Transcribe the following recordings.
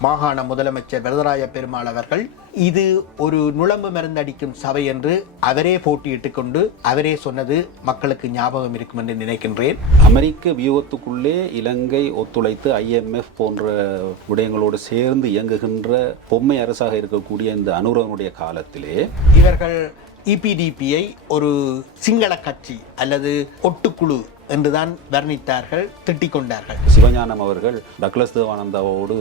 மாகாண முதலமைச்சர் வரதராய பெருமாள் அவர்கள் இது ஒரு நுழம்பு மருந்தடிக்கும் சபை என்று அவரே போட்டியிட்டுக் கொண்டு அவரே சொன்னது மக்களுக்கு ஞாபகம் இருக்கும் என்று நினைக்கின்றேன். அமெரிக்க வியூகத்துக்குள்ளே இலங்கை ஒத்துழைத்து ஐஎம்எஃப் போன்ற விடயங்களோடு சேர்ந்து இயங்குகின்ற பொம்மை அரசாக இருக்கக்கூடிய இந்த அனுரவனுடைய காலத்திலே இவர்கள் இபிடிபியை ஒரு சிங்கள கட்சி அல்லது ஒட்டுக்குழு என்றுதான் வர்ணித்தார்கள் திட்டிக் கொண்டார்கள். சிவஞானம் அவர்கள் டக்ளஸ் தேவானந்தாவோடு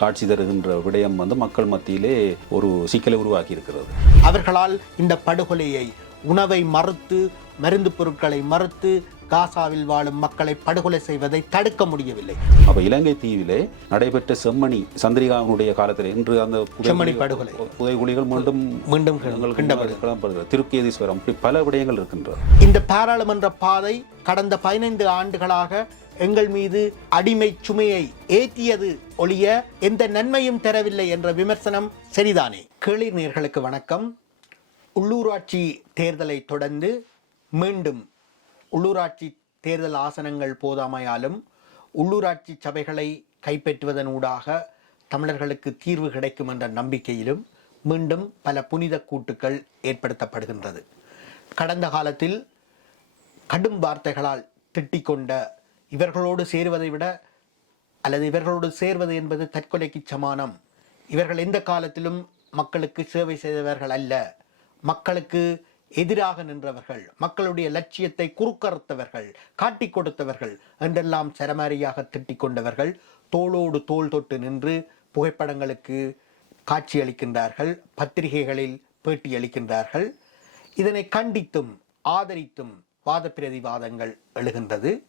காட்சி தருகின்ற விடயம் வந்து மக்கள் மத்தியிலே ஒரு சிக்கலை உருவாக்கி இருக்கிறது அவர்களால் இந்த படுகொலையை உணவை மறுத்து மருந்து பொருட்களை மறுத்து காசாவில் வாழும் மக்களை படுகொலை செய்வதை தடுக்க முடியவில்லை. அப்ப இலங்கை தீவிலே நடைபெற்ற செம்மணி சந்திரிகாவினுடைய காலத்தில் இன்று அந்த செம்மணி படுகொலை. புதைகுழிகள் மீண்டும் மீண்டும். கிளம்பப்படுகிறது. திருக்கேதீஸ்வரம் இப்படி பல விடயங்கள் இருக்கின்றது இந்த பாராளுமன்ற பாதை கடந்த பதினைந்து ஆண்டுகளாக எங்கள் மீது அடிமை சுமையை ஏற்றியது ஒழிய எந்த நன்மையும் தரவில்லை என்ற விமர்சனம் சரிதானே? கேளிர் நேர்களுக்கு வணக்கம். உள்ளூராட்சி தேர்தலை தொடர்ந்து மீண்டும் உள்ளூராட்சி தேர்தல் ஆசனங்கள் போதாமையாலும் உள்ளூராட்சி சபைகளை கைப்பற்றுவதனூடாக தமிழர்களுக்கு தீர்வு கிடைக்கும் என்ற நம்பிக்கையிலும் மீண்டும் பல புனித கூட்டுக்கள் ஏற்படுத்தப்படுகின்றது. கடந்த காலத்தில் கடும் வார்த்தைகளால் திட்டிக்கொண்ட இவர்களோடு சேருவதை விட அல்லது இவர்களோடு சேர்வது என்பது தற்கொலைக்கு சமானம். இவர்கள் எந்த காலத்திலும் மக்களுக்கு சேவை செய்தவர்கள் அல்ல. மக்களுக்கு எதிராக நின்றவர்கள் மக்களுடைய லட்சியத்தை குறுக்கறுத்தவர்கள் காட்டிக் கொடுத்தவர்கள் என்றெல்லாம் சரமாரியாக திட்டிக் கொண்டவர்கள் தோளோடு தோள் தொட்டு நின்று புகைப்படங்களுக்கு காட்சியளிக்கின்றார்கள் பத்திரிகைகளில் பேட்டியளிக்கின்றார்கள் இதனை கண்டித்தும் ஆதரித்தும் வாத பிரதிவாதங்கள் எழுகின்றது.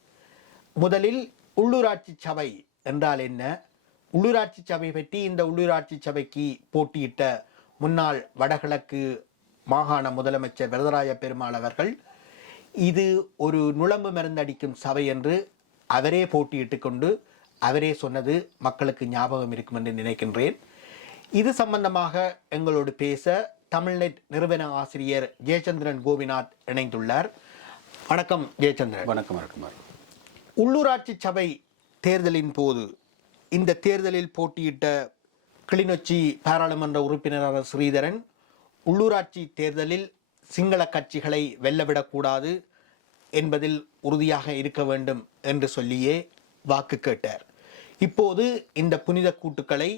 முதலில் உள்ளூராட்சி சபை என்றால் என்ன? உள்ளூராட்சி சபை பற்றி இந்த உள்ளூராட்சி சபைக்கு போட்டியிட்ட முன்னாள் வடகிழக்கு மாகாண முதலமைச்சர் வரதராய பெருமாள் அவர்கள் இது ஒரு நுழம்பு மருந்தடிக்கும் சபை என்று அவரே போட்டியிட்டுக் கொண்டு அவரே சொன்னது மக்களுக்கு ஞாபகம் இருக்கும் என்று நினைக்கின்றேன். இது சம்பந்தமாக எங்களோடு பேச தமிழ்நெட் நிறுவன ஆசிரியர் ஜெயச்சந்திரன் கோபிநாத் இணைந்துள்ளார். வணக்கம் ஜெயச்சந்திரன். வணக்கம் வணக்கம் உள்ளூராட்சி சபை தேர்தலின் போது இந்த தேர்தலில் போட்டியிட்ட கிளிநொச்சி பாராளுமன்ற உறுப்பினரான ஸ்ரீதரன் உள்ளூராட்சி தேர்தலில் சிங்கள கட்சிகளை வெல்லவிடக்கூடாது என்பதில் உறுதியாக இருக்க வேண்டும் என்று சொல்லியே வாக்கு கேட்டார். இப்போது இந்த புனித கூட்டுக்களை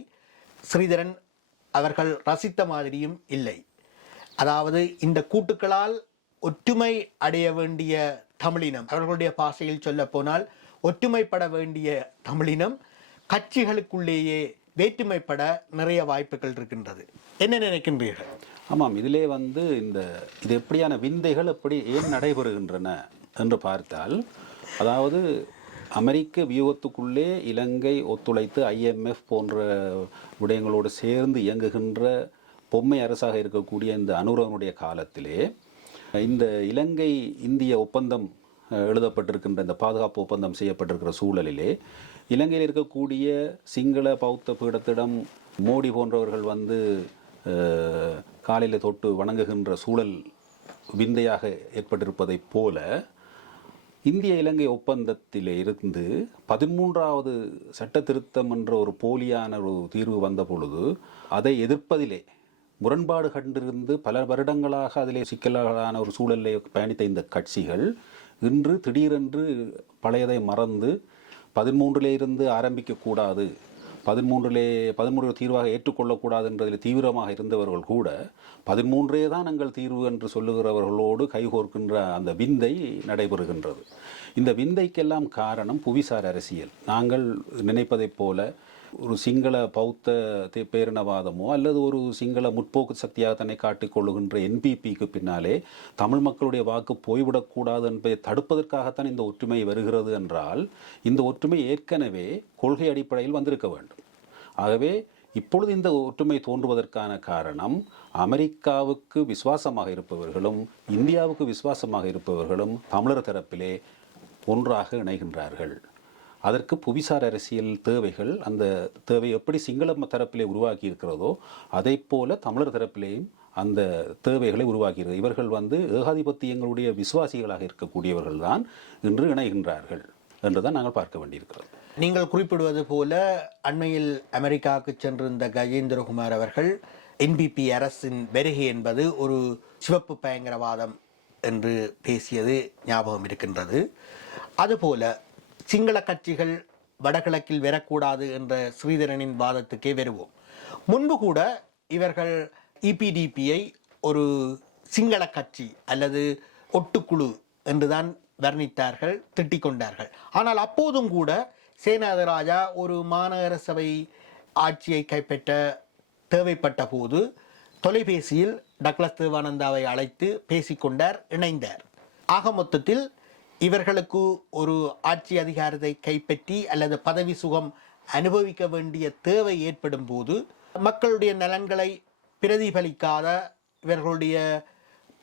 ஸ்ரீதரன் அவர்கள் ரசித்த மாதிரியும் இல்லை. அதாவது இந்த கூட்டுக்களால் ஒற்றுமை அடைய வேண்டிய தமிழினம் அவர்களுடைய பாஷையில் சொல்ல போனால் ஒற்றுமைப்பட வேண்டிய தமிழினம் கட்சிகளுக்குள்ளேயே வேற்றுமைப்பட நிறைய வாய்ப்புகள் இருக்கின்றது. என்ன நினைக்கின்றீர்கள்? ஆமாம் இதிலே வந்து இந்த இது எப்படியான விந்தைகள் எப்படி ஏன் நடைபெறுகின்றன என்று பார்த்தால் அதாவது அமெரிக்க வியூகத்துக்குள்ளே இலங்கை ஒத்துழைத்து ஐஎம்எஃப் போன்ற விடயங்களோடு சேர்ந்து இயங்குகின்ற பொம்மை அரசாக இருக்கக்கூடிய இந்த அனுரவனுடைய காலத்திலே இந்த இலங்கை இந்திய ஒப்பந்தம் எழுதப்பட்டிருக்கின்ற இந்த பாதுகாப்பு ஒப்பந்தம் செய்யப்பட்டிருக்கிற சூழலிலே இலங்கையில் இருக்கக்கூடிய சிங்கள பௌத்த பீடத்திடம் மோடி போன்றவர்கள் வந்து காலையில் தொட்டு வணங்குகின்ற சூழல் விந்தையாக ஏற்பட்டிருப்பதைப் போல இந்திய இலங்கை ஒப்பந்தத்தில் இருந்து பதிமூன்றாவது சட்ட திருத்தம் என்ற ஒரு போலியான ஒரு தீர்வு வந்த பொழுது அதை எதிர்ப்பதிலே முரண்பாடு கண்டிருந்து பல வருடங்களாக அதிலே சிக்கலான ஒரு சூழலில் பயணித்த இந்த கட்சிகள் இன்று திடீரென்று பழையதை மறந்து பதிமூன்றிலே இருந்து ஆரம்பிக்கக்கூடாது பதிமூன்றிலே பதிமூன்று தீர்வாக ஏற்றுக்கொள்ளக்கூடாது என்பதில் தீவிரமாக இருந்தவர்கள் கூட பதிமூன்றே தான் எங்கள் தீர்வு என்று சொல்லுகிறவர்களோடு கைகோர்க்கின்ற அந்த விந்தை நடைபெறுகின்றது. இந்த விந்தைக்கெல்லாம் காரணம் புவிசார் அரசியல். நாங்கள் நினைப்பதைப் போல ஒரு சிங்கள பௌத்த பேரினவாதமோ அல்லது ஒரு சிங்கள முற்போக்கு சக்தியாக தன்னை காட்டிக்கொள்ளுகின்ற என்பிபிக்கு பின்னாலே தமிழ் மக்களுடைய வாக்கு போய்விடக்கூடாது என்பதை தடுப்பதற்காகத்தான் இந்த ஒற்றுமை வருகிறது என்றால் இந்த ஒற்றுமை ஏற்கனவே கொள்கை அடிப்படையில் வந்திருக்க வேண்டும். ஆகவே இப்பொழுது இந்த ஒற்றுமை தோன்றுவதற்கான காரணம் அமெரிக்காவுக்கு விசுவாசமாக இருப்பவர்களும் இந்தியாவுக்கு விசுவாசமாக இருப்பவர்களும் தமிழர் தரப்பிலே ஒன்றாக இணைகின்றார்கள். அதற்கு புவிசார் அரசியல் தேவைகள் அந்த தேவை எப்படி சிங்கள தரப்பிலே உருவாக்கி இருக்கிறதோ அதை போல தமிழர் தரப்பிலேயும் அந்த தேவைகளை உருவாக்கிறது இவர்கள் வந்து ஏகாதிபத்தியங்களுடைய விசுவாசிகளாக இருக்கக்கூடியவர்கள் தான் இன்று இணைகின்றார்கள் என்றுதான் நாங்கள் பார்க்க வேண்டியிருக்கிறது. நீங்கள் குறிப்பிடுவது போல அண்மையில் அமெரிக்காவுக்கு சென்றிருந்த கஜேந்திரகுமார் அவர்கள் என்பிபி அரசின் வருகை என்பது ஒரு சிவப்பு பயங்கரவாதம் என்று பேசியது ஞாபகம் இருக்கின்றது. அதுபோல சிங்கள கட்சிகள் வடகிழக்கில் வரக்கூடாது என்ற ஸ்ரீதரனின் வாதத்துக்கே வருவோம். முன்பு கூட இவர்கள் இபிடிபியை ஒரு சிங்கள கட்சி அல்லது ஒட்டுக்குழு என்றுதான் வர்ணித்தார்கள் திட்டிக் கொண்டார்கள் ஆனால் அப்போதும் கூட சேனாதராஜா ஒரு மாநகர சபை ஆட்சியை கைப்பற்ற தேவைப்பட்ட போது தொலைபேசியில் டக்ளஸ் தேவானந்தாவை அழைத்து பேசிக்கொண்டார் இணைந்தார். ஆக மொத்தத்தில் இவர்களுக்கு ஒரு ஆட்சி அதிகாரத்தை கைப்பற்றி அல்லது பதவி சுகம் அனுபவிக்க வேண்டிய தேவை ஏற்படும் போது மக்களுடைய நலன்களை பிரதிபலிக்காத இவர்களுடைய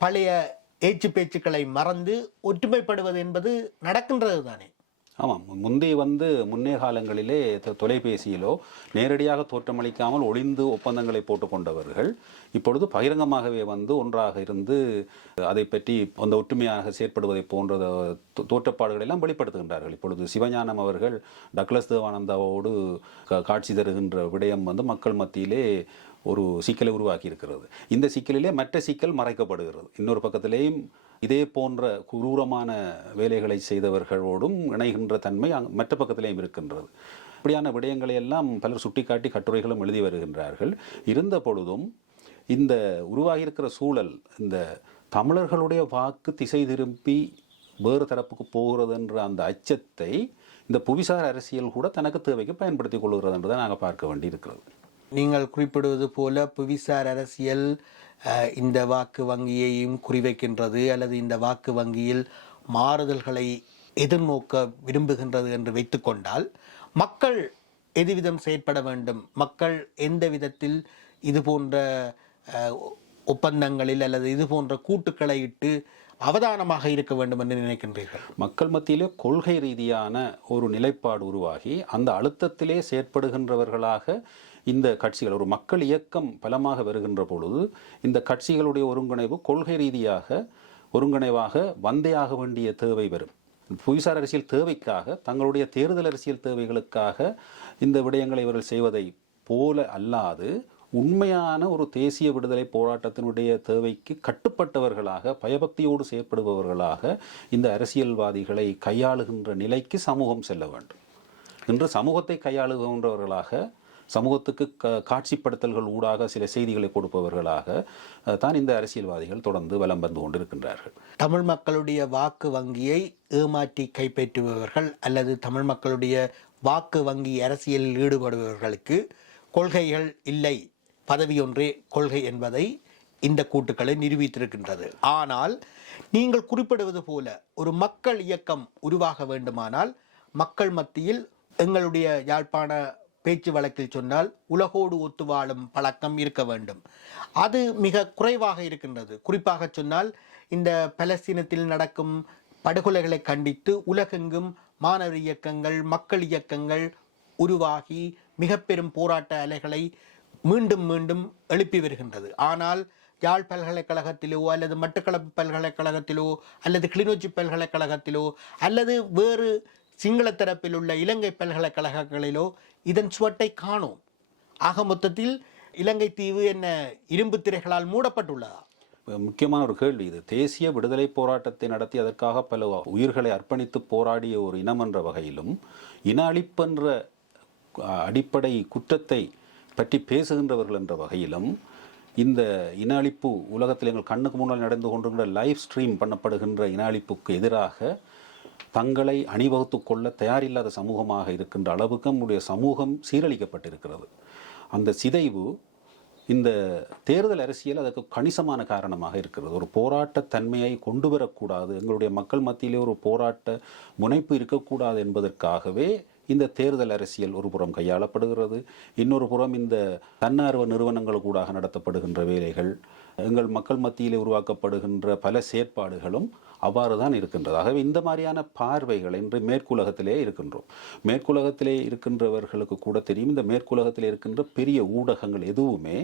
பழைய ஏச்சு பேச்சுக்களை மறந்து ஒற்றுமைப்படுவது என்பது நடக்கின்றது தானே ஆமாம் முந்தைய வந்து முன்னே காலங்களிலே தொலைபேசியிலோ நேரடியாக தோற்றமளிக்காமல் ஒளிந்து ஒப்பந்தங்களை போட்டுக்கொண்டவர்கள் இப்பொழுது பகிரங்கமாகவே வந்து ஒன்றாக இருந்து அதை பற்றி அந்த ஒற்றுமையாக செயற்படுவதை போன்ற தோ- தோற்றப்பாடுகளை எல்லாம் வெளிப்படுத்துகின்றார்கள். இப்பொழுது சிவஞானம் அவர்கள் டக்ளஸ் தேவானந்தாவோடு கா- காட்சி தருகின்ற விடயம் வந்து மக்கள் மத்தியிலே ஒரு சிக்கலை உருவாக்கி இருக்கிறது இந்த சிக்கலிலே மற்ற சிக்கல் மறைக்கப்படுகிறது. இன்னொரு பக்கத்திலேயும் இதே போன்ற குரூரமான வேலைகளை செய்தவர்களோடும் இணைகின்ற தன்மை மற்ற பக்கத்திலேயும் இருக்கின்றது. இப்படியான விடயங்களை எல்லாம் பலர் சுட்டிக்காட்டி கட்டுரைகளும் எழுதி வருகின்றார்கள். இருந்த பொழுதும் இந்த உருவாகியிருக்கிற சூழல் இந்த தமிழர்களுடைய வாக்கு திசை திரும்பி வேறு தரப்புக்கு போகிறது என்ற அந்த அச்சத்தை இந்த புவிசார் அரசியல் கூட தனக்கு தேவைக்கு பயன்படுத்திக் கொள்கிறது என்றதை நாங்கள் பார்க்க வேண்டியிருக்கிறது. நீங்கள் குறிப்பிடுவது போல புவிசார் அரசியல் இந்த வாக்கு வங்கியையும் குறிவைக்கின்றது அல்லது இந்த வாக்கு வங்கியில் மாறுதல்களை எதிர்நோக்க விரும்புகின்றது என்று வைத்துக்கொண்டால் மக்கள் எதுவிதம் செயற்பட வேண்டும்? மக்கள் எந்த விதத்தில் இது போன்ற ஒப்பந்தங்களில் அல்லது இது போன்ற கூட்டுக்களை இட்டு அவதானமாக இருக்க வேண்டும் என்று நினைக்கின்றீர்கள்? மக்கள் மத்தியிலே கொள்கை ரீதியான ஒரு நிலைப்பாடு உருவாகி அந்த அழுத்தத்திலே செயற்படுகின்றவர்களாக இந்த கட்சிகள் ஒரு மக்கள் இயக்கம் பலமாக வருகின்ற பொழுது இந்த கட்சிகளுடைய ஒருங்கிணைவு கொள்கை ரீதியாக ஒருங்கிணைவாக வந்தே ஆக வேண்டிய தேவை வரும். புவிசார் அரசியல் தேவைக்காக தங்களுடைய தேர்தல் அரசியல் தேவைகளுக்காக இந்த விடயங்களை இவர்கள் செய்வதை போல அல்லாது உண்மையான ஒரு தேசிய விடுதலை போராட்டத்தினுடைய தேவைக்கு கட்டுப்பட்டவர்களாக பயபக்தியோடு செயற்படுபவர்களாக இந்த அரசியல்வாதிகளை கையாளுகின்ற நிலைக்கு சமூகம் செல்ல வேண்டும். இன்று சமூகத்தை கையாளுகின்றவர்களாக சமூகத்துக்கு க காட்சிப்படுத்தல்கள் ஊடாக சில செய்திகளை கொடுப்பவர்களாக தான் இந்த அரசியல்வாதிகள் தொடர்ந்து வலம் வந்து கொண்டிருக்கின்றார்கள். தமிழ் மக்களுடைய வாக்கு வங்கியை ஏமாற்றி கைப்பற்றுபவர்கள் அல்லது தமிழ் மக்களுடைய வாக்கு வங்கி அரசியலில் ஈடுபடுபவர்களுக்கு கொள்கைகள் இல்லை. பதவி ஒன்றே கொள்கை என்பதை இந்த கூட்டுக்களை நிரூபித்திருக்கின்றது. ஆனால் நீங்கள் குறிப்பிடுவது போல ஒரு மக்கள் இயக்கம் உருவாக வேண்டுமானால் மக்கள் மத்தியில் எங்களுடைய யாழ்ப்பாண பேச்சு வழக்கில் சொன்னால் உலகோடு ஒத்து வாழும் பழக்கம் இருக்க வேண்டும். அது மிக குறைவாக இருக்கின்றது. குறிப்பாக சொன்னால் இந்த பலஸ்தீனத்தில் நடக்கும் படுகொலைகளை கண்டித்து உலகெங்கும் மாணவர் இயக்கங்கள் மக்கள் இயக்கங்கள் உருவாகி மிக பெரும் போராட்ட அலைகளை மீண்டும் மீண்டும் எழுப்பி வருகின்றது. ஆனால் யாழ் பல்கலைக்கழகத்திலோ அல்லது மட்டக்களப்பு பல்கலைக்கழகத்திலோ அல்லது கிளிநொச்சி பல்கலைக்கழகத்திலோ அல்லது வேறு சிங்கள தரப்பில் உள்ள இலங்கை பல்கலைக்கழகங்களிலோ இதன் சுவட்டை காணோம். ஆக மொத்தத்தில் இலங்கை தீவு என்ன இரும்பு திரைகளால் மூடப்பட்டுள்ளதா? முக்கியமான ஒரு கேள்வி இது. தேசிய விடுதலை போராட்டத்தை நடத்தி அதற்காக பல உயிர்களை அர்ப்பணித்து போராடிய ஒரு இனம் என்ற வகையிலும் இன அழிப்பென்ற அடிப்படை குற்றத்தை பற்றி பேசுகின்றவர்கள் என்ற வகையிலும் இந்த இன அழிப்பு உலகத்தில் எங்கள் கண்ணுக்கு முன்னால் நடந்து கொண்டிருக்கிற லைவ் ஸ்ட்ரீம் பண்ணப்படுகின்ற இன அழிப்புக்கு எதிராக தங்களை அணிவகுத்து கொள்ள தயாரில்லாத சமூகமாக இருக்கின்ற அளவுக்கு நம்முடைய சமூகம் சீரழிக்கப்பட்டிருக்கிறது. அந்த சிதைவு இந்த தேர்தல் அரசியல் அதற்கு கணிசமான காரணமாக இருக்கிறது. ஒரு போராட்ட தன்மையை கொண்டு வரக்கூடாது. எங்களுடைய மக்கள் மத்தியிலே ஒரு போராட்ட முனைப்பு இருக்கக்கூடாது என்பதற்காகவே இந்த தேர்தல் அரசியல் ஒரு புறம் கையாளப்படுகிறது. இன்னொரு புறம் இந்த தன்னார்வ நிறுவனங்கள் கூடாக நடத்தப்படுகின்ற வேலைகள் எங்கள் மக்கள் மத்தியிலே உருவாக்கப்படுகின்ற பல செயற்பாடுகளும் அவ்வாறு தான் இருக்கின்றது. ஆகவே இந்த மாதிரியான பார்வைகள் இன்று மேற்குலகத்திலே இருக்கின்றோம். மேற்குலகத்திலே இருக்கின்றவர்களுக்கு கூட தெரியும் இந்த மேற்குலகத்தில் இருக்கின்ற பெரிய ஊடகங்கள் எதுவுமே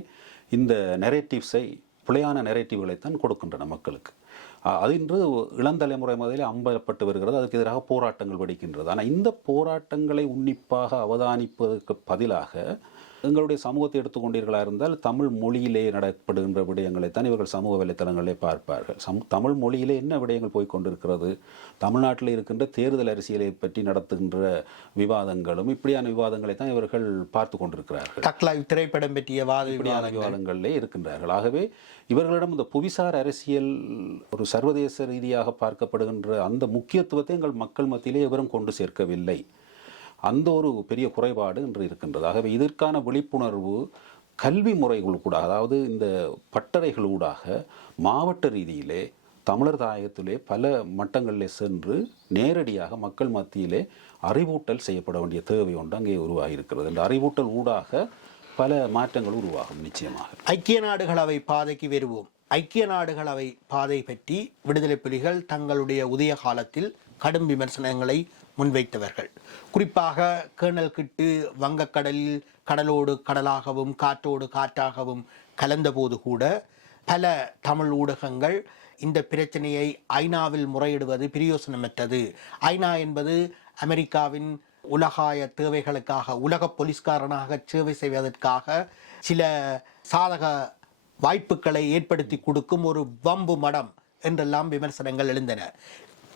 இந்த நெரேட்டிவ்ஸை பிழையான நெரேட்டிவ்களைத்தான் கொடுக்கின்றன மக்களுக்கு. அது இன்று இளந்தலைமுறை முதலில் அம்பலப்பட்டு வருகிறது. அதுக்கு எதிராக போராட்டங்கள் வெடிக்கின்றது. ஆனால் இந்த போராட்டங்களை உன்னிப்பாக அவதானிப்பதற்கு பதிலாக எங்களுடைய சமூகத்தை எடுத்துக்கொண்டீர்களா இருந்தால் தமிழ் மொழியிலே நடப்படுகின்ற விடயங்களை தான் இவர்கள் சமூக வலைத்தளங்களிலே பார்ப்பார்கள். சம் தமிழ் மொழியிலே என்ன விடயங்கள் போய் கொண்டிருக்கிறது? தமிழ்நாட்டில் இருக்கின்ற தேர்தல் அரசியலை பற்றி நடத்துகின்ற விவாதங்களும் இப்படியான விவாதங்களை தான் இவர்கள் பார்த்து கொண்டிருக்கிறார்கள். தக்லாய் திரைப்படம் பற்றிய வாத விவாதங்களிலே இருக்கின்றார்கள். ஆகவே இவர்களிடம் இந்த புவிசார் அரசியல் ஒரு சர்வதேச ரீதியாக பார்க்கப்படுகின்ற அந்த முக்கியத்துவத்தை எங்கள் மக்கள் மத்தியிலே எவரும் கொண்டு சேர்க்கவில்லை. அந்த ஒரு பெரிய குறைபாடு இன்று இருக்கின்றது ஆகவே இதற்கான விழிப்புணர்வு கல்வி முறைகள் கூட அதாவது இந்த பட்டறைகளூடாக மாவட்ட ரீதியிலே தமிழர் தாயத்திலே பல மட்டங்களிலே சென்று நேரடியாக மக்கள் மத்தியிலே அறிவூட்டல் செய்யப்பட வேண்டிய தேவை ஒன்று அங்கே உருவாகி இருக்கிறது இந்த அறிவூட்டல் ஊடாக பல மாற்றங்கள் உருவாகும் நிச்சயமாக. ஐக்கிய நாடுகள் அவை பாதைக்கு வருவோம். ஐக்கிய நாடுகள் அவை பாதை பற்றி விடுதலை புலிகள் தங்களுடைய உதய காலத்தில் கடும் விமர்சனங்களை முன்வைத்தவர்கள். குறிப்பாக கேணல் கிட்டு வங்கக்கடலில் கடலோடு கடலாகவும் காற்றோடு காற்றாகவும் கலந்தபோது கூட பல தமிழ் ஊடகங்கள் இந்த பிரச்சனையை ஐநாவில் முறையிடுவது பிரயோசனமற்றது. ஐநா என்பது அமெரிக்காவின் உலகாய தேவைகளுக்காக உலக போலீஸ்காரனாக சேவை செய்வதற்காக சில சாதக வாய்ப்புகளை ஏற்படுத்தி கொடுக்கும் ஒரு வம்பு மடம் என்றெல்லாம் விமர்சனங்கள் எழுந்தன.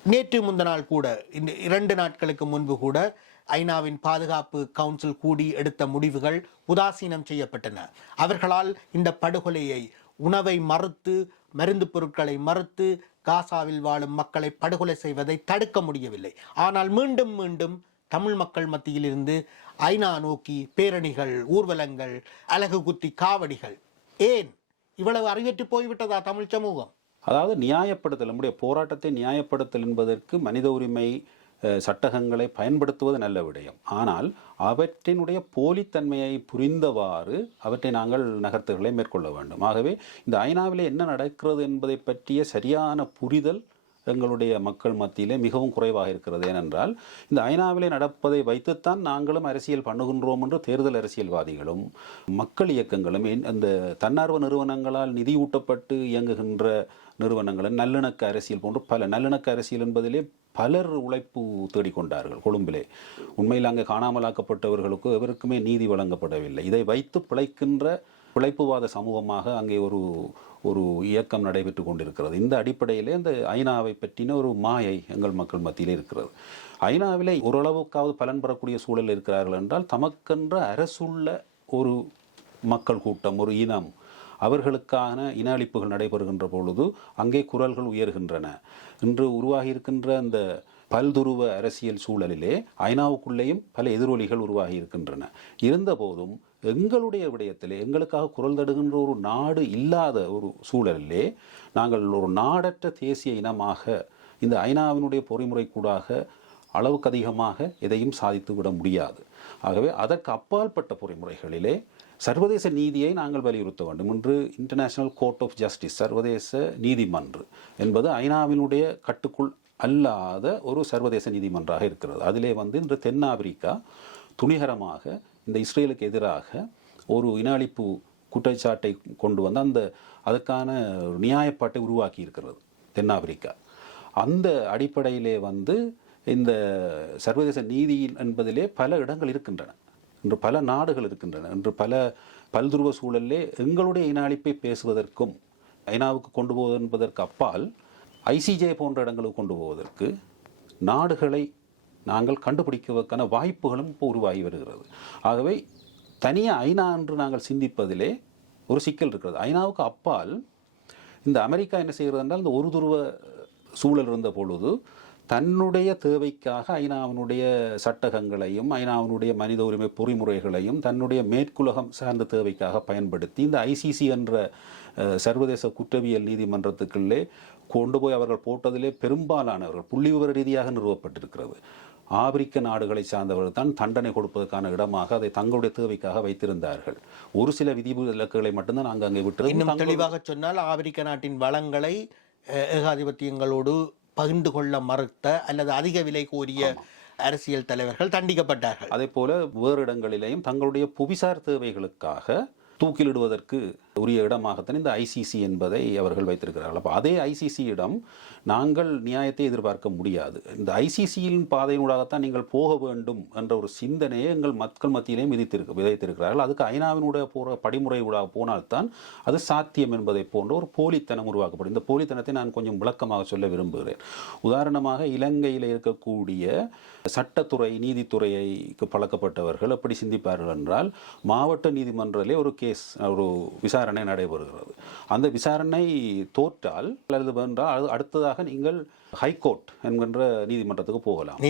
நேற்று முந்த நாள் கூட இந்த இரண்டு நாட்களுக்கு முன்பு கூட ஐநாவின் பாதுகாப்பு கவுன்சில் கூடி எடுத்த முடிவுகள் உதாசீனம் செய்யப்பட்டன. அவர்களால் இந்த படுகொலையை உணவை மறுத்து மருந்து பொருட்களை மறுத்து காசாவில் வாழும் மக்களை படுகொலை செய்வதை தடுக்க முடியவில்லை. ஆனால் மீண்டும் மீண்டும் தமிழ் மக்கள் மத்தியில் இருந்து ஐநா நோக்கி பேரணிகள் ஊர்வலங்கள் அலகு குத்தி காவடிகள். ஏன்? இவ்வளவு அறிவற்று போய்விட்டதா தமிழ் சமூகம்? அதாவது நியாயப்படுத்தல் நம்முடைய போராட்டத்தை நியாயப்படுத்தல் என்பதற்கு மனித உரிமை சட்டகங்களை பயன்படுத்துவது நல்ல விடயம். ஆனால் அவற்றினுடைய போலித்தன்மையை புரிந்தவாறு அவற்றை நாங்கள் நகர்த்துகளை மேற்கொள்ள வேண்டும். ஆகவே இந்த ஐநாவிலே என்ன நடக்கிறது என்பதை பற்றிய சரியான புரிதல் எங்களுடைய மக்கள் மத்தியிலே மிகவும் குறைவாக இருக்கிறது. ஏனென்றால் இந்த ஐநாவிலே நடப்பதை வைத்துத்தான் நாங்களும் அரசியல் பண்ணுகின்றோம் என்று தேர்தல் அரசியல்வாதிகளும் மக்கள் இயக்கங்களும் என்- அந்த தன்னார்வ நிறுவனங்களால் நிதியூட்டப்பட்டு இயங்குகின்ற நிறுவனங்களும் நல்லிணக்க அரசியல் போன்று பல நல்லிணக்க அரசியல் என்பதிலே பலர் உழைப்பு தேடிக்கொண்டார்கள் கொழும்பிலே. உண்மையில் அங்கே காணாமலாக்கப்பட்டவர்களுக்கு எவருக்குமே நீதி வழங்கப்படவில்லை. இதை வைத்து பிழைக்கின்ற பிழைப்புவாத சமூகமாக அங்கே ஒரு ஒரு இயக்கம் நடைபெற்று கொண்டிருக்கிறது. இந்த அடிப்படையிலே இந்த ஐநாவை பற்றின ஒரு மாயை எங்கள் மக்கள் மத்தியில் இருக்கிறது. ஐநாவிலே ஓரளவுக்காவது பலன் பெறக்கூடிய சூழல் இருக்கிறார்கள் என்றால் தமக்கென்ற அரசுள்ள ஒரு மக்கள் கூட்டம் ஒரு இனம் அவர்களுக்கான இன அழிப்புகள் நடைபெறுகின்ற பொழுது அங்கே குரல்கள் உயர்கின்றன. இன்று உருவாகியிருக்கின்ற அந்த பல்துருவ அரசியல் சூழலிலே ஐநாவுக்குள்ளேயும் பல எதிரொலிகள் உருவாகி இருக்கின்றன இருந்தபோதும் எங்களுடைய விடயத்திலே எங்களுக்காக குரல் தடுகின்ற ஒரு நாடு இல்லாத ஒரு சூழலிலே நாங்கள் ஒரு நாடற்ற தேசிய இனமாக இந்த ஐநாவினுடைய பொறிமுறைக்கூடாக அளவுக்கு அதிகமாக எதையும் சாதித்து விட முடியாது. ஆகவே அதற்கு அப்பாற்பட்ட பொறிமுறைகளிலே சர்வதேச நீதியை நாங்கள் வலியுறுத்த வேண்டும். இன்று இன்டர்நேஷனல் கோர்ட் ஆஃப் ஜஸ்டிஸ் சர்வதேச நீதிமன்று என்பது ஐநாவினுடைய கட்டுக்குள் அல்லாத ஒரு சர்வதேச நீதிமன்றாக இருக்கிறது. அதிலே வந்து இன்று தென்னாப்பிரிக்கா துணிகரமாக இந்த இஸ்ரேலுக்கு எதிராக ஒரு இனஅழிப்பு குற்றச்சாட்டை கொண்டு வந்து அந்த அதற்கான நியாயப்பாட்டை உருவாக்கி இருக்கிறது தென்னாப்பிரிக்கா. அந்த அடிப்படையிலே வந்து இந்த சர்வதேச நீதி என்பதிலே பல இடங்கள் இருக்கின்றன. இன்று பல நாடுகள் இருக்கின்றன. இன்று பல பல்துருவ சூழலிலே எங்களுடைய இன அழிப்பை பேசுவதற்கும் ஐநாவுக்கு கொண்டு போவது என்பதற்கு அப்பால் ஐசிஜே போன்ற இடங்களுக்கு கொண்டு போவதற்கு நாடுகளை நாங்கள் கண்டுபிடிக்குவதற்கான வாய்ப்புகளும் இப்போ உருவாகி வருகிறது. ஆகவே தனியாக ஐநா என்று நாங்கள் சிந்திப்பதிலே ஒரு சிக்கல் இருக்கிறது. ஐநாவுக்கு அப்பால் இந்த அமெரிக்கா என்ன செய்கிறது என்றால் இந்த ஒரு துருவ சூழல் இருந்த பொழுது தன்னுடைய தேவைக்காக ஐநாவினுடைய சட்டகங்களையும் ஐநாவினுடைய மனித உரிமை பொறிமுறைகளையும் தன்னுடைய மேற்குலகம் சார்ந்த தேவைக்காக பயன்படுத்தி இந்த ஐசிசி என்ற சர்வதேச குற்றவியல் நீதிமன்றத்துக்குள்ளே கொண்டு போய் அவர்கள் போட்டதிலே பெரும்பாலானவர்கள் புள்ளி விவர ரீதியாக நிறுவப்பட்டிருக்கிறது. ஆப்பிரிக்க நாடுகளை சார்ந்தவர்கள் தான் தண்டனை கொடுப்பதற்கான இடமாக அதை தங்களுடைய தேவைக்காக வைத்திருந்தார்கள். ஒரு சில விதிவிலக்குகளை மட்டும்தான் நாங்கள் அங்கே விட்டு இன்னும் தெளிவாக சொன்னால் ஆப்பிரிக்க நாட்டின் வளங்களை ஏகாதிபத்தியங்களோடு பகிர்ந்து கொள்ள மறுத்த அல்லது அதிக விலை கோரிய அரசியல் தலைவர்கள் தண்டிக்கப்பட்டார்கள். அதே போல வேறு இடங்களிலேயும் தங்களுடைய புவிசார் தேவைகளுக்காக தூக்கிலிடுவதற்கு உரிய இடமாகத்தான் இந்த ஐசிசி என்பதை அவர்கள் வைத்திருக்கிறார்கள். அப்போ அதே ஐசிசியிடம் நாங்கள் நியாயத்தை எதிர்பார்க்க முடியாது. இந்த ஐசிசியின் பாதையினூடாகத்தான் நீங்கள் போக வேண்டும் என்ற ஒரு சிந்தனையை எங்கள் மக்கள் மத்தியிலே விதித்திருக்க விதைத்திருக்கிறார்கள் அதுக்கு ஐநாவினுடைய போகிற படிமுறை ஊடாக போனால்தான் அது சாத்தியம் என்பதை போன்ற ஒரு போலித்தனம் உருவாக்கப்படும் இந்த போலித்தனத்தை நான் கொஞ்சம் விளக்கமாக சொல்ல விரும்புகிறேன். உதாரணமாக இலங்கையில் இருக்கக்கூடிய சட்டத்துறை நீதித்துறைக்கு பழக்கப்பட்டவர்கள் எப்படி சிந்திப்பார்கள் என்றால் மாவட்ட நீதிமன்றத்திலே ஒரு கேஸ் ஒரு விசாரணை நடைபெறுகிறது. அந்த விசாரணை தோற்றால் அல்லது வென்றால் அது அடுத்ததாக நீங்கள் ஹைகோர்ட் என்கின்ற நீதிமன்றத்துக்கு போகலாம்.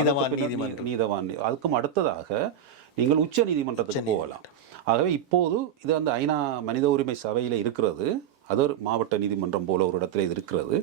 நீதவான் அதுக்கும் அடுத்ததாக நீங்கள் உச்ச நீதிமன்றத்துக்கு போகலாம். ஆகவே இப்போது இது அந்த ஐநா மனித உரிமை சபையில் இருக்கிறது. அது ஒரு மாவட்ட நீதிமன்றம் போல ஒரு இடத்துல இது இருக்கிறது.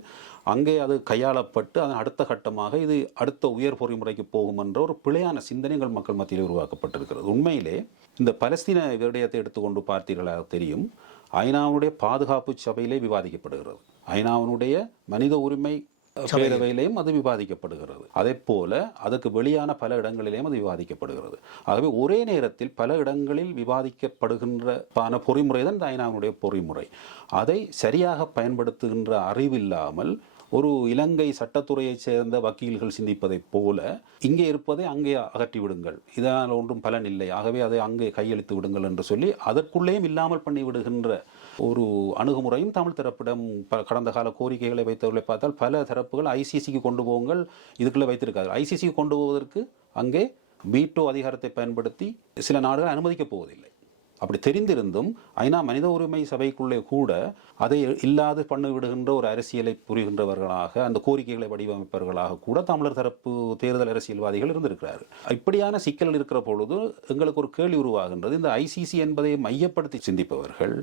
அங்கே அது கையாளப்பட்டு அதன் அடுத்த கட்டமாக இது அடுத்த உயர் பொறிமுறைக்கு போகும் என்ற ஒரு பிழையான சிந்தனைகள் மக்கள் மத்தியில் உருவாக்கப்பட்டிருக்கிறது. உண்மையிலே இந்த பலஸ்தீன விடயத்தை எடுத்துக்கொண்டு பார்த்தீர்களாக தெரியும். ஐநாவுடைய பாதுகாப்பு சபையிலே விவாதிக்கப்படுகிறது. ஐநாவினுடைய மனித உரிமை பேரவையிலையும் அது விவாதிக்கப்படுகிறது. அதே போல அதுக்கு வெளியான பல இடங்களிலேயும் அது விவாதிக்கப்படுகிறது. ஆகவே ஒரே நேரத்தில் பல இடங்களில் விவாதிக்கப்படுகின்ற பான பொறிமுறை தான் இந்த ஐநாவினுடைய பொறிமுறை. அதை சரியாக பயன்படுத்துகின்ற அறிவில்லாமல் ஒரு இலங்கை சட்டத்துறையைச் சேர்ந்த வக்கீல்கள் சிந்திப்பதைப் போல இங்கே இருப்பதை அங்கே அகற்றி விடுங்கள் இதனால் ஒன்றும் பலன் இல்லை. ஆகவே அதை அங்கே கையெழுத்து விடுங்கள் என்று சொல்லி அதற்குள்ளேயும் இல்லாமல் பண்ணி விடுகின்ற ஒரு அணுகுமுறையும் தமிழ் தரப்பிடம் ப- கடந்த கால கோரிக்கைகளை வைத்தவர்களை பார்த்தால் பல தரப்புகள் ஐசிசிக்கு கொண்டு போங்கள் இதுக்குள்ளே வைத்திருக்காது ஐசிசிக்கு கொண்டு போவதற்கு அங்கே வீட்டோ அதிகாரத்தை பயன்படுத்தி சில நாடுகள் அனுமதிக்கப் போவதில்லை. அப்படி தெரிந்திருந்தும் ஐநா மனித உரிமை சபைக்குள்ளே கூட அதை இல்லாது பண்ணி விடுகின்ற ஒரு அரசியலை புரிகின்றவர்களாக அந்த கோரிக்கைகளை வடிவமைப்பவர்களாக கூட தமிழர் தரப்பு தேர்தல் அரசியல்வாதிகள் இருந்திருக்கிறார் இப்படியான சிக்கல் இருக்கிற பொழுது எங்களுக்கு ஒரு கேள்வி உருவாகின்றது. இந்த ஐசிசி என்பதை மையப்படுத்தி சிந்திப்பவர்கள்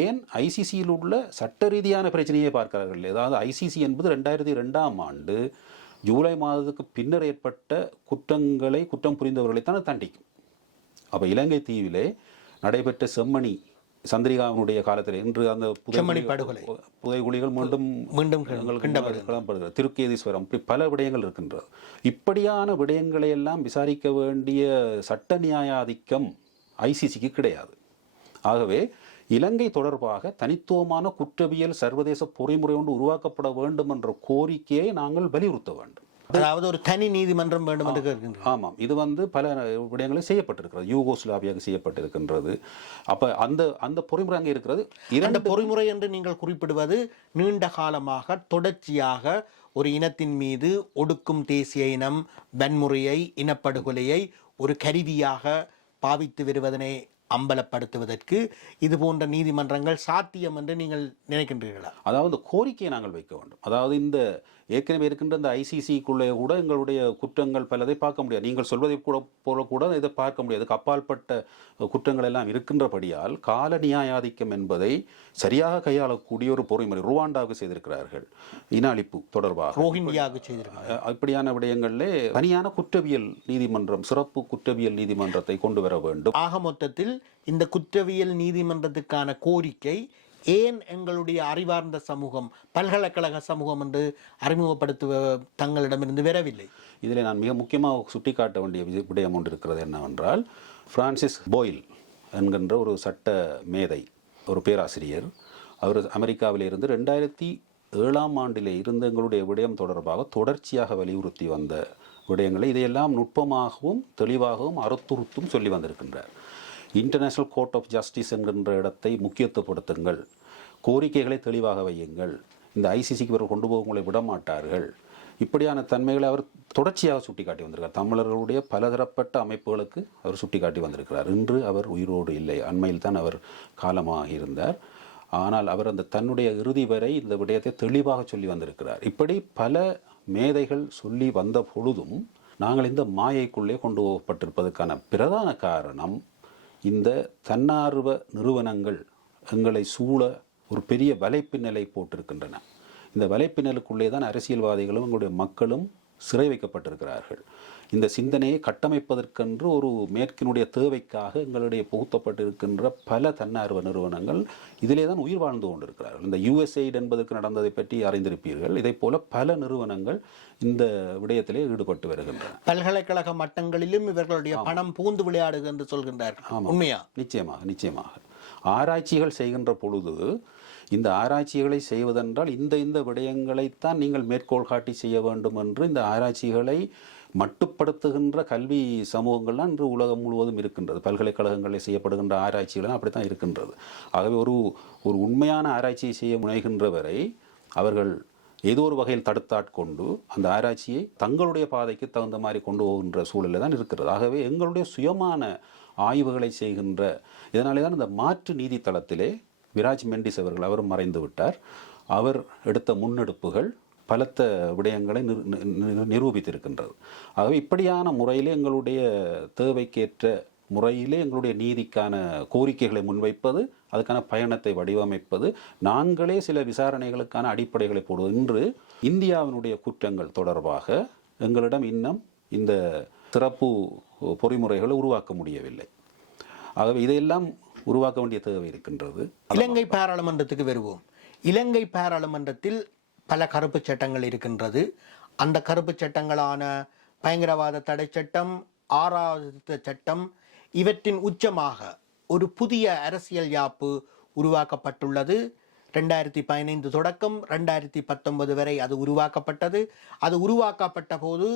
ஏன் ஐசிசியில் உள்ள சட்ட ரீதியான பிரச்சனையை பார்க்கிறார்கள் ஏதாவது ஐசிசி என்பது ரெண்டாயிரத்தி ரெண்டாம் ஆண்டு ஜூலை மாதத்துக்கு பின்னர் ஏற்பட்ட குற்றங்களை குற்றம் புரிந்தவர்களைத்தான் தண்டிக்கும். அப்போ இலங்கை தீவிலே நடைபெற்ற செம்மணி சந்திரிகாவினுடைய காலத்தில் இன்று அந்த புதைகுழி- படுகொலை. புதைகுழிகள் மீண்டும் மீண்டும். கிளம்பப்படுகிறது திருக்கேதீஸ்வரம் இப்படி பல விடயங்கள் இருக்கின்றது இப்படியான விடயங்களை எல்லாம் விசாரிக்க வேண்டிய சட்ட நியாயாதிக்கம் ஐசிசிக்கு கிடையாது ஆகவே இலங்கை தொடர்பாக தனித்துவமான குற்றவியல் சர்வதேச பொறிமுறை ஒன்று உருவாக்கப்பட வேண்டும் என்ற கோரிக்கையை நாங்கள் வலியுறுத்த வேண்டும் அதாவது ஒரு தனி நீதிமன்றம் வேண்டும் என்று கேட்கின்றோம் ஆமாம். இது வந்து பல விடயங்களில் செய்யப்பட்டிருக்கிறது. யூகோஸ்லாவியாக செய்யப்பட்டிருக்கின்றது. அப்ப அந்த அந்த பொறிமுறை அங்கே இருக்கிறது. இரண்டு பொறிமுறை என்று நீங்கள் குறிப்பிடுவது நீண்ட காலமாக தொடர்ச்சியாக ஒரு இனத்தின் மீது ஒடுக்கும் தேசிய இனம் வன்முறையை இனப்படுகொலையை ஒரு கருவியாக பாவித்து வருவதனை அம்பலப்படுத்துவதற்கு இது போன்ற நீதிமன்றங்கள் சாத்தியம் என்று நீங்கள் நினைக்கின்றீர்களா? அதாவது கோரிக்கையை நாங்கள் வைக்க வேண்டும். அதாவது இந்த ஏற்கனவே இருக்கின்ற இந்த ஐசிசிக்குள்ளே கூட எங்களுடைய குற்றங்கள் பலதை பார்க்க முடியாது. நீங்கள் சொல்வதை கூட போல கூட இதை பார்க்க முடியாது. அதுக்கு அப்பாற்பட்ட குற்றங்கள் எல்லாம் இருக்கின்றபடியால் கால நியாயாதிக்கம் என்பதை சரியாக கையாளக்கூடிய ஒரு பொறிமுறை ருவாண்டாவுக்கு செய்திருக்கிறார்கள். இன அழிப்பு தொடர்பாக. ரோஹிங்கியாவுக்கு செய்திருக்கிறார் அஹ் இப்படியான விடயங்களிலே தனியான குற்றவியல் நீதிமன்றம் சிறப்பு குற்றவியல் நீதிமன்றத்தை கொண்டு வர வேண்டும். ஆக மொத்தத்தில் இந்த குற்றவியல் நீதிமன்றத்துக்கான கோரிக்கை ஏன் எங்களுடைய அறிவார்ந்த சமூகம் பல்கலைக்கழக சமூகம் என்று அறிமுகப்படுத்துவ தங்களிடமிருந்து வரவில்லை? இதில் நான் மிக முக்கியமாக சுட்டிக்காட்ட வேண்டிய விடயம் ஒன்று இருக்கிறது என்னவென்றால் பிரான்சிஸ் போயில் என்கின்ற ஒரு சட்ட மேதை ஒரு பேராசிரியர் அவர் அமெரிக்காவில் இருந்து ரெண்டாயிரத்தி ஏழாம் ஆண்டிலே இருந்து எங்களுடைய விடயம் தொடர்பாக தொடர்ச்சியாக வலியுறுத்தி வந்த விடயங்களை இதையெல்லாம் நுட்பமாகவும் தெளிவாகவும் அறுத்துறுத்தும் சொல்லி வந்திருக்கின்றார். இன்டர்நேஷனல் கோர்ட் ஆஃப் ஜஸ்டிஸ் என்கின்ற இடத்தை முக்கியத்துவப்படுத்துங்கள். கோரிக்கைகளை தெளிவாக வையுங்கள். இந்த ஐசிசிக்கு இவர் கொண்டு போக உங்களை விட மாட்டார்கள் இப்படியான தன்மைகளை அவர் தொடர்ச்சியாக சுட்டிக்காட்டி வந்திருக்கார். தமிழர்களுடைய பலதரப்பட்ட அமைப்புகளுக்கு அவர் சுட்டிக்காட்டி வந்திருக்கிறார். இன்று அவர் உயிரோடு இல்லை. அண்மையில் தான் அவர் காலமாக இருந்தார். ஆனால் அவர் அந்த தன்னுடைய இறுதி வரை இந்த விடயத்தை தெளிவாக சொல்லி வந்திருக்கிறார். இப்படி பல மேதைகள் சொல்லி வந்த பொழுதும் நாங்கள் இந்த மாயைக்குள்ளே கொண்டு போகப்பட்டிருப்பதற்கான பிரதான காரணம் இந்த தன்னார்வ நிறுவனங்கள் எங்களை சூழ ஒரு பெரிய வலைப்பின்னலை போட்டிருக்கின்றன. இந்த வலைப்பின்னலுக்குள்ளே தான் அரசியல்வாதிகளும் எங்களுடைய மக்களும் சிறை வைக்கப்பட்டிருக்கிறார்கள். இந்த சிந்தனையை கட்டமைப்பதற்கென்று ஒரு மேற்கினுடைய தேவைக்காக எங்களுடைய புகுத்தப்பட்டிருக்கின்ற பல தன்னார்வ நிறுவனங்கள் இதிலே தான் உயிர் வாழ்ந்து கொண்டிருக்கிறார்கள். இந்த யுஎஸ்ஐட் என்பதற்கு நடந்ததை பற்றி அறிந்திருப்பீர்கள். இதைப் போல பல நிறுவனங்கள் இந்த விடயத்திலே ஈடுபட்டு வருகின்றன. பல்கலைக்கழக மட்டங்களிலும் இவர்களுடைய பணம் பூந்து விளையாடுது என்று சொல்கின்றார்கள். உண்மையா? நிச்சயமாக நிச்சயமாக. ஆராய்ச்சிகள் செய்கின்ற பொழுது இந்த ஆராய்ச்சிகளை செய்வதென்றால் இந்த இந்த விடயங்களைத்தான் நீங்கள் மேற்கோள் காட்டி செய்ய வேண்டும் என்று இந்த ஆராய்ச்சிகளை மட்டுப்படுத்துகின்ற கல்வி சமூகங்கள்லாம் இன்று உலகம் முழுவதும் இருக்கின்றது. பல்கலைக்கழகங்களில் செய்யப்படுகின்ற ஆராய்ச்சிகளும் அப்படித்தான் இருக்கின்றது. ஆகவே ஒரு ஒரு உண்மையான ஆராய்ச்சியை செய்ய முனைகின்றவரை அவர்கள் ஏதோ ஒரு வகையில் தடுத்தாட்கொண்டு அந்த ஆராய்ச்சியை தங்களுடைய பாதைக்கு தகுந்த மாதிரி கொண்டு போகின்ற சூழலில் தான் இருக்கிறது. ஆகவே எங்களுடைய சுயமான ஆய்வுகளை செய்கின்ற இதனாலே தான் இந்த மாற்று நீதித்தளத்திலே விராஜ் மெண்டிஸ் அவர்கள் அவரும் மறைந்து விட்டார். அவர் எடுத்த முன்னெடுப்புகள் பலத்த விடயங்களை நி- நிரூபித்திருக்கின்றது. ஆகவே இப்படியான முறையிலே எங்களுடைய தேவைக்கேற்ற முறையிலே எங்களுடைய நீதிக்கான கோரிக்கைகளை முன்வைப்பது அதுக்கான பயணத்தை வடிவமைப்பது நாங்களே சில விசாரணைகளுக்கான அடிப்படைகளை போடுவது. இன்று இந்தியாவினுடைய குற்றங்கள் தொடர்பாக எங்களிடம் இன்னும் இந்த சிறப்பு பொறிமுறைகளை உருவாக்க முடியவில்லை. ஆகவே இதையெல்லாம் உருவாக்க வேண்டிய தேவை இருக்கின்றது. இலங்கை பாராளுமன்றத்துக்கு வருவோம். இலங்கை பாராளுமன்றத்தில் பல கருப்பு சட்டங்கள் இருக்கின்றது. அந்த கருப்பு சட்டங்களான பயங்கரவாத தடை சட்டம் ஆறாவது சட்டம் இவற்றின் உச்சமாக ஒரு புதிய அரசியல் யாப்பு உருவாக்கப்பட்டுள்ளது. ரெண்டாயிரத்தி பதினைந்து தொடக்கம் ரெண்டாயிரத்தி பத்தொன்பது வரை அது உருவாக்கப்பட்டது. அது உருவாக்கப்பட்ட போது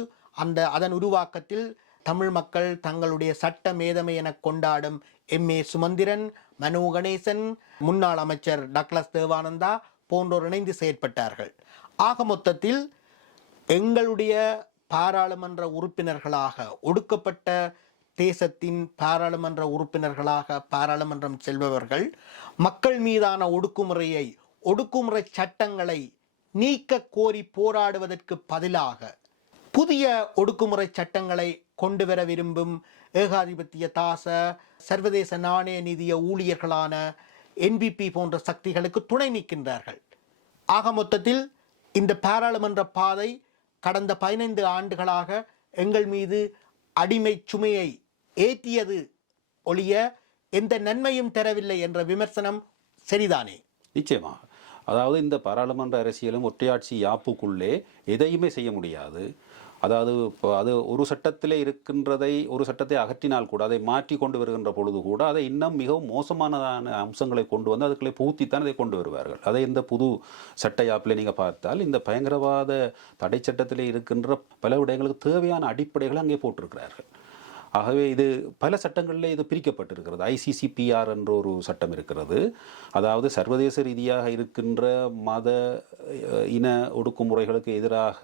அந்த அதன் உருவாக்கத்தில் தமிழ் மக்கள் தங்களுடைய சட்ட மேதமை என கொண்டாடும் எம். ஏ. சுமந்திரன் மனு கணேசன் முன்னாள் அமைச்சர் டக்ளஸ் தேவானந்தா போன்றோர் இணைந்து செயற்பட்டார்கள். ஆக மொத்தத்தில் எங்களுடைய பாராளுமன்ற உறுப்பினர்களாக ஒடுக்கப்பட்ட தேசத்தின் பாராளுமன்ற உறுப்பினர்களாக பாராளுமன்றம் செல்பவர்கள் மக்கள் மீதான ஒடுக்குமுறையை ஒடுக்குமுறை சட்டங்களை நீக்க கோரி போராடுவதற்கு பதிலாக புதிய ஒடுக்குமுறை சட்டங்களை கொண்டு வர விரும்பும் ஏகாதிபத்திய தாச சர்வதேச நாணய நிதிய ஊழியர்களான என்பிபி போன்ற சக்திகளுக்கு துணை நிற்கின்றார்கள். ஆக மொத்தத்தில் இந்த பாராளுமன்ற பாதை கடந்த பதினைந்து ஆண்டுகளாக எங்கள் மீது அடிமை சுமையை ஏற்றியது ஒழிய எந்த நன்மையும் தரவில்லை என்ற விமர்சனம் சரிதானே நிச்சயமாக. அதாவது இந்த பாராளுமன்ற அரசியலும் ஒற்றையாட்சி யாப்புக்குள்ளே எதையுமே செய்ய முடியாது. அதாவது இப்போ அது ஒரு சட்டத்திலே இருக்கின்றதை ஒரு சட்டத்தை அகற்றினால் கூட அதை மாற்றி கொண்டு வருகின்ற பொழுது கூட அதை இன்னும் மிகவும் மோசமானதான அம்சங்களை கொண்டு வந்து அதுக்குள்ளே புகுத்தித்தான் அதை கொண்டு வருவார்கள். அதை இந்த புது சட்ட யாப்பில் நீங்கள் பார்த்தால் இந்த பயங்கரவாத தடை சட்டத்திலே இருக்கின்ற பல விடயங்களுக்கு தேவையான அடிப்படைகளை அங்கே போட்டிருக்கிறார்கள். ஆகவே இது பல சட்டங்களில் இது பிரிக்கப்பட்டிருக்கிறது. ஐசிசிபிஆர் என்ற ஒரு சட்டம் இருக்கிறது. அதாவது சர்வதேச ரீதியாக இருக்கின்ற மத இன ஒடுக்குமுறைகளுக்கு எதிராக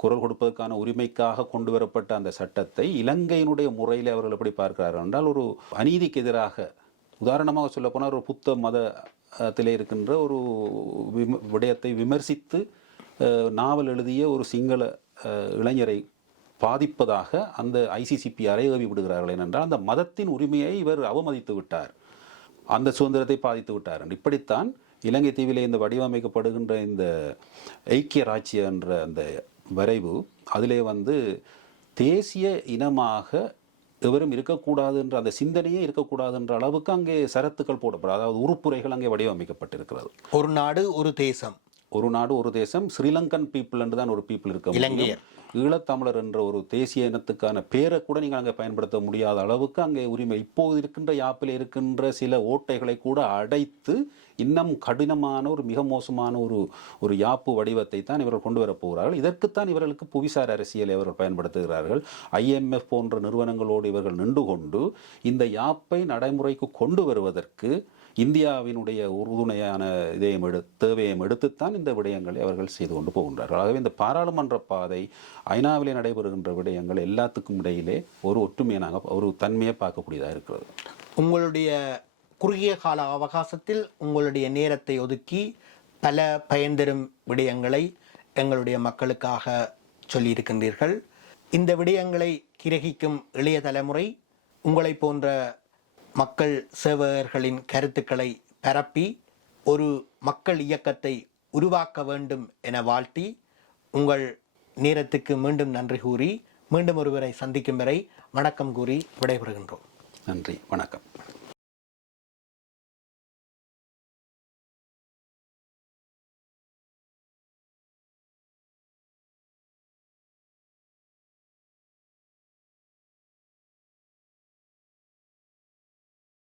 குரல் கொடுப்பதற்கான உரிமைக்காக கொண்டு வரப்பட்ட அந்த சட்டத்தை இலங்கையினுடைய முறையில் அவர்கள் எப்படி பார்க்கிறார்கள் என்றால் ஒரு அநீதிக்கு எதிராக உதாரணமாக சொல்லப்போனால் ஒரு புத்த மதத்தில் இருக்கின்ற ஒரு விம விடயத்தை விமர்சித்து நாவல் எழுதிய ஒரு சிங்கள இளைஞரை பாதிப்பதாக அந்த ஐசிசிபிஆரை ஏவி விடுகிறார்கள் ஏனென்றால் அந்த மதத்தின் உரிமையை இவர் அவமதித்து விட்டார் அந்த சுதந்திரத்தை பாதித்து விட்டார் என்று. இப்படித்தான் இலங்கை தீவிலே இந்த வடிவமைக்கப்படுகின்ற இந்த ஐக்கிய ராச்சிய என்ற அந்த வரைவு அதிலே வந்து தேசிய இனமாக எவரும் இருக்கக்கூடாது என்ற அந்த சிந்தனையே இருக்கக்கூடாது என்ற அளவுக்கு அங்கே சரத்துக்கள் போடப்படும். அதாவது உறுப்புரைகள் அங்கே வடிவமைக்கப்பட்டிருக்கிறது. ஒரு நாடு ஒரு தேசம். ஒரு நாடு ஒரு தேசம் ஸ்ரீலங்கன் பீப்புள் என்று தான் ஒரு பீப்புள் இருக்க முடியும். இலங்கையர். ஈழத்தமிழர் என்ற ஒரு தேசிய இனத்துக்கான பேரை கூட நீங்கள் அங்கே பயன்படுத்த முடியாத அளவுக்கு அங்கே உரிமை இப்போது இருக்கின்ற யாப்பில் இருக்கின்ற சில ஓட்டைகளை கூட அடைத்து இன்னும் கடினமான ஒரு மிக மோசமான ஒரு ஒரு யாப்பு வடிவத்தை தான் இவர்கள் கொண்டு வரப் போகிறார்கள். இதற்குத்தான் இவர்களுக்கு புவிசார் அரசியலை அவர்கள் பயன்படுத்துகிறார்கள். ஐஎம்எஃப் போன்ற நிறுவனங்களோடு இவர்கள் நின்று கொண்டு இந்த யாப்பை நடைமுறைக்கு கொண்டு வருவதற்கு இந்தியாவினுடைய உறுதுணையான இதையும் எடு தேவையும் எடுத்துத்தான் இந்த விடயங்களை அவர்கள் செய்து கொண்டு போகின்றார்கள். ஆகவே இந்த பாராளுமன்ற பாதை ஐநாவிலே நடைபெறுகின்ற விடயங்கள் எல்லாத்துக்கும் இடையிலே ஒரு ஒற்றுமையாக ஒரு தன்மையை பார்க்கக்கூடியதாக இருக்கிறது. உங்களுடைய குறுகிய கால அவகாசத்தில் உங்களுடைய நேரத்தை ஒதுக்கி பல பயன்தரும் விடயங்களை எங்களுடைய மக்களுக்காக சொல்லியிருக்கின்றீர்கள். இந்த விடயங்களை கிரகிக்கும் இளைய தலைமுறை உங்களை போன்ற மக்கள் சேவகர்களின் கருத்துக்களை பரப்பி ஒரு மக்கள் இயக்கத்தை உருவாக்க வேண்டும் என வாழ்த்தி உங்கள் நேரத்துக்கு மீண்டும் நன்றி கூறி மீண்டும் ஒருவரை சந்திக்கும் வரை வணக்கம் கூறி விடைபெறுகின்றோம். நன்றி வணக்கம்.